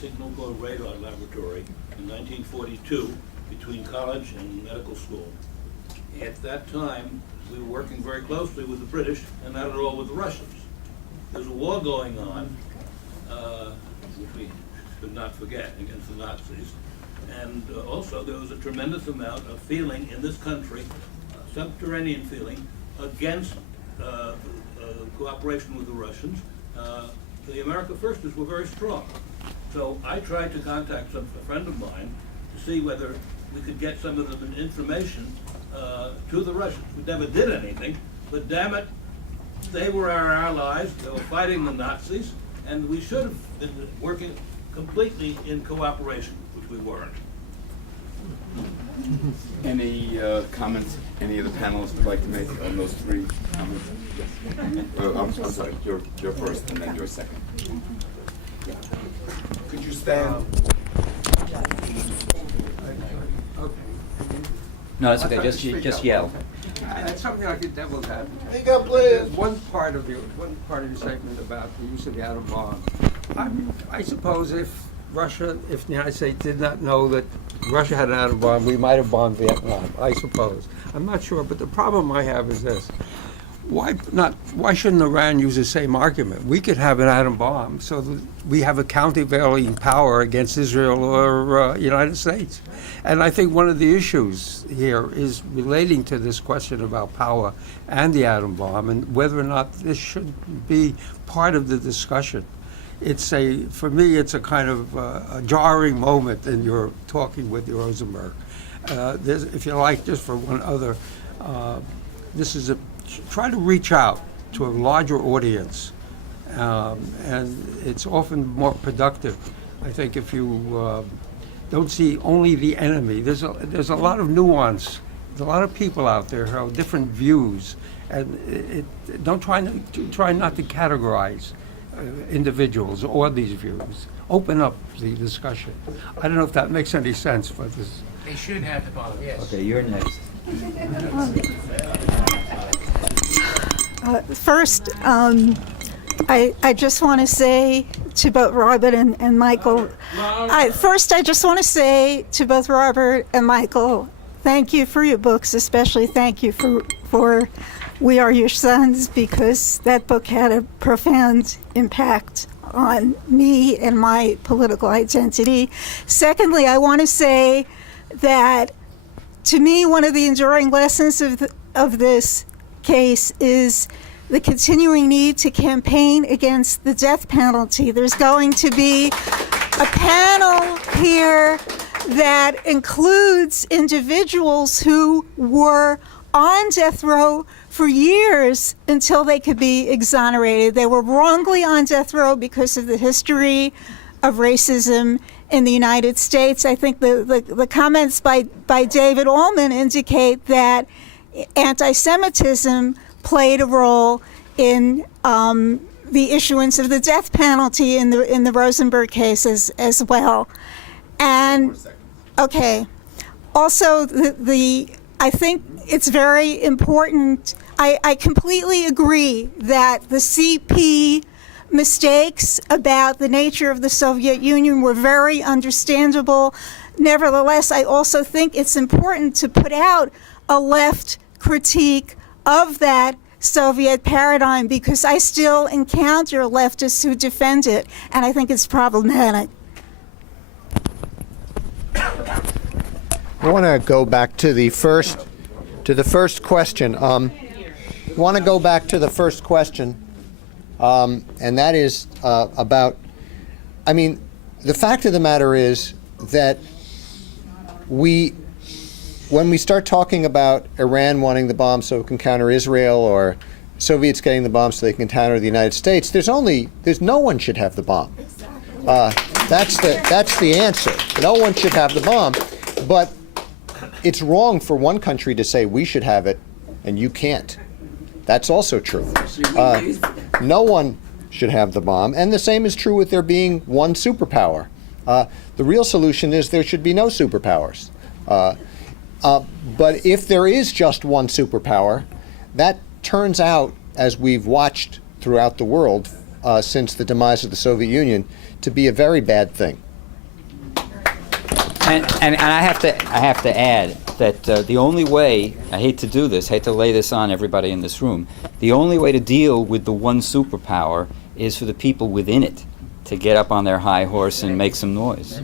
signal called radar laboratory in 1942 between college and medical school. At that time, we were working very closely with the British and not at all with the Russians. There's a war going on, which we should not forget, against the Nazis. And also there was a tremendous amount of feeling in this country, subterranean feeling, against cooperation with the Russians. The America Firsters were very strong. So I tried to contact a friend of mine to see whether we could get some of the information to the Russians. We never did anything, but damn it, they were our allies, they were fighting the Nazis, and we should have been working completely in cooperation, which we weren't. Any comments any of the panelists would like to make on those three comments? I'm sorry, you're first and then you're second. Could you stand? No, that's okay. Just yell. It's something like a devil's advocate. Speak up, please. One part of your statement about the use of the atom bomb. I suppose if the United States did not know that Russia had an atom bomb, we might have bombed Vietnam. I suppose. I'm not sure, but the problem I have is this: why shouldn't Iran use the same argument? We could have an atom bomb, so that we have a countervailing power against Israel or United States. And I think one of the issues here is relating to this question about power and the atom bomb, and whether or not this should be part of the discussion. For me, it's a kind of a jarring moment in your talking with Rosenberg. If you like, just for one other, try to reach out to a larger audience, and it's often more productive, I think, if you don't see only the enemy. There's a lot of nuance. There's a lot of people out there who have different views, and try not to categorize individuals or these views. Open up the discussion. I don't know if that makes any sense, but this. They should have the bomb, yes. Okay, you're next. First, I just want to say to both Robert and Michael, I just want to say to both Robert and Michael, thank you for your books, especially thank you for We Are Your Sons, because that book had a profound impact on me and my political identity. Secondly, I want to say that to me, one of the enduring lessons of this case is the continuing need to campaign against the death penalty. There's going to be a panel here that includes individuals who were on death row for years until they could be exonerated. They were wrongly on death row because of the history of racism in the United States. I think the comments by David Allman indicate that anti-Semitism played a role in the issuance of the death penalty in the Rosenberg cases as well. And okay, also I think it's very important. I completely agree that the CP mistakes about the nature of the Soviet Union were very understandable. Nevertheless, I also think it's important to put out a left critique of that Soviet paradigm, because I still encounter leftists who defend it, and I think it's problematic. I want to go back to the first question. Want to go back to the first question, and that is about. I mean, the fact of the matter is that when we start talking about Iran wanting the bomb so it can counter Israel, or Soviets getting the bomb so they can counter the United States, there's no one should have the bomb. That's the answer. No one should have the bomb, but it's wrong for one country to say we should have it and you can't. That's also true. No one should have the bomb, and the same is true with there being one superpower. The real solution is there should be no superpowers. But if there is just one superpower, that turns out, as we've watched throughout the world since the demise of the Soviet Union, to be a very bad thing. And I have to add that the only way, I hate to do this, hate to lay this on everybody in this room, the only way to deal with the one superpower is for the people within it to get up on their high horse and make some noise.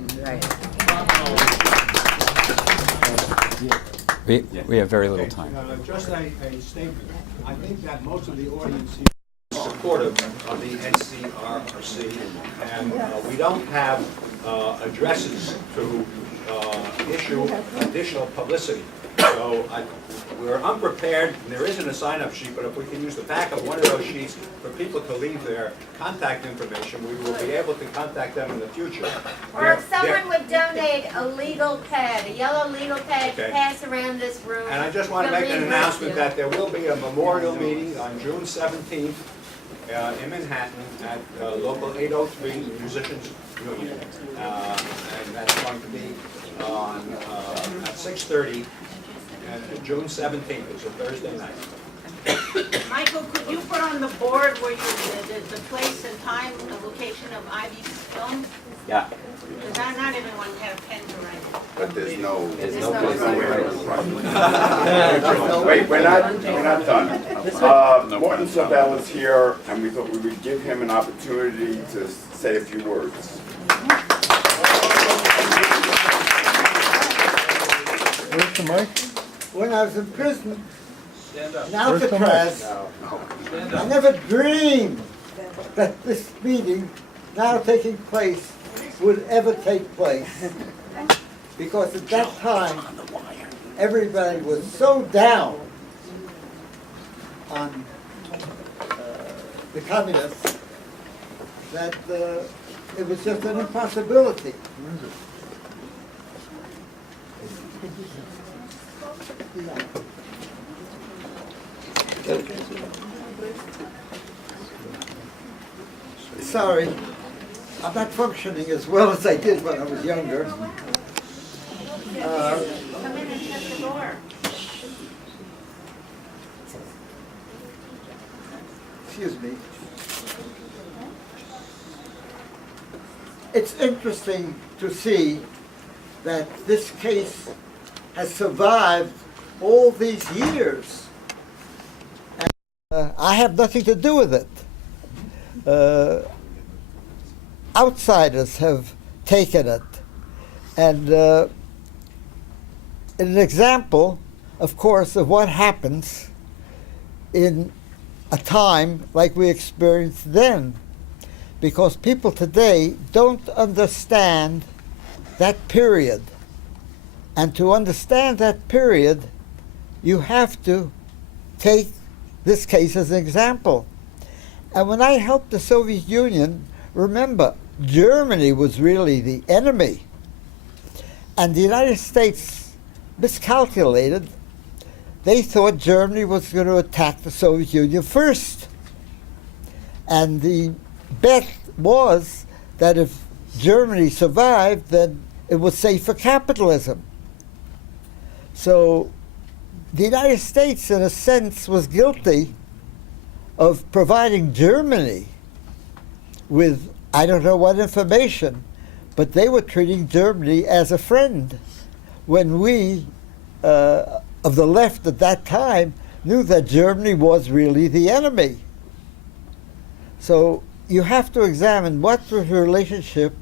We have very little time. Just a statement. I think that most of the audience here is supportive of the NCRRC, and we don't have addresses to issue additional publicity. So we're unprepared, and there isn't a sign-up sheet, but if we can use the back of one of those sheets for people to leave their contact information, we will be able to contact them in the future. Or if someone would donate a legal pad, a yellow legal pad to Okay. pass around this room. And I just want to we'll make an reimburse announcement you. that there will be a memorial meeting on June 17th in Manhattan at local 803 Musicians Union. And that's going to be on at 6:30, and June 17th. It's a Thursday night. Michael, could you put on the board where the place and time and location of Ivy's film? Yeah. Because not everyone had a pen to write. But there's no There's place place to to Wait, we're not done. Morton Sabell is here, and we thought we would give him an opportunity to say a few words. Where's the mic? When I was in prison Stand up. in Alcatraz, I never dreamed that this meeting now taking place would ever take place. Because at that time, everybody was so down on the communists that it was just an impossibility. Sorry, I'm not functioning as well as I did when I was younger. Come in and shut the door. Excuse me. It's interesting to see that this case has survived all these years. And, I have nothing to do with it. Outsiders have taken it. And an example, of course, of what happens in a time like we experienced then. Because people today don't understand that period. And to understand that period, you have to take this case as an example. And when I helped the Soviet Union, remember, Germany was really the enemy. And the United States miscalculated. They thought Germany was going to attack the Soviet Union first. And the bet was that if Germany survived, then it was safe for capitalism. So the United States, in a sense, was guilty of providing Germany with, I don't know what information, but they were treating Germany as a friend when we, of the left at that time, knew that Germany was really the enemy. So you have to examine what was the relationship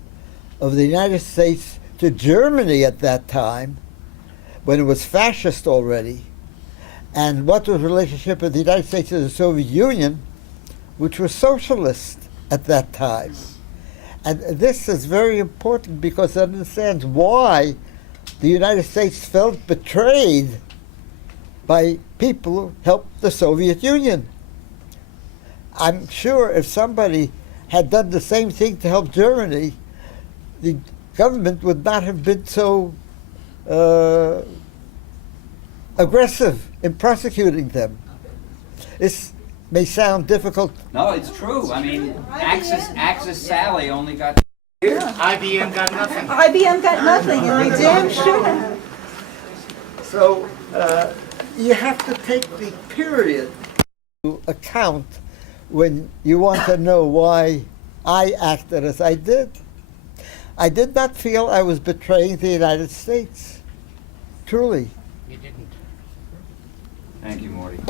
of the United States to Germany at that time, when it was fascist already, and what was the relationship of the United States to the Soviet Union, which was socialist at that time. And this is very important because it understands why the United States felt betrayed by people who helped the Soviet Union. I'm sure if somebody had done the same thing to help Germany, the government would not have been so aggressive in prosecuting them. This may sound difficult. No, it's true. I mean, Axis Sally only got... IBM got nothing. IBM got nothing, and they damn sure. So you have to take the period into account when you want to know why I acted as I did. I did not feel I was betraying the United States. Truly. Thank you, Morty.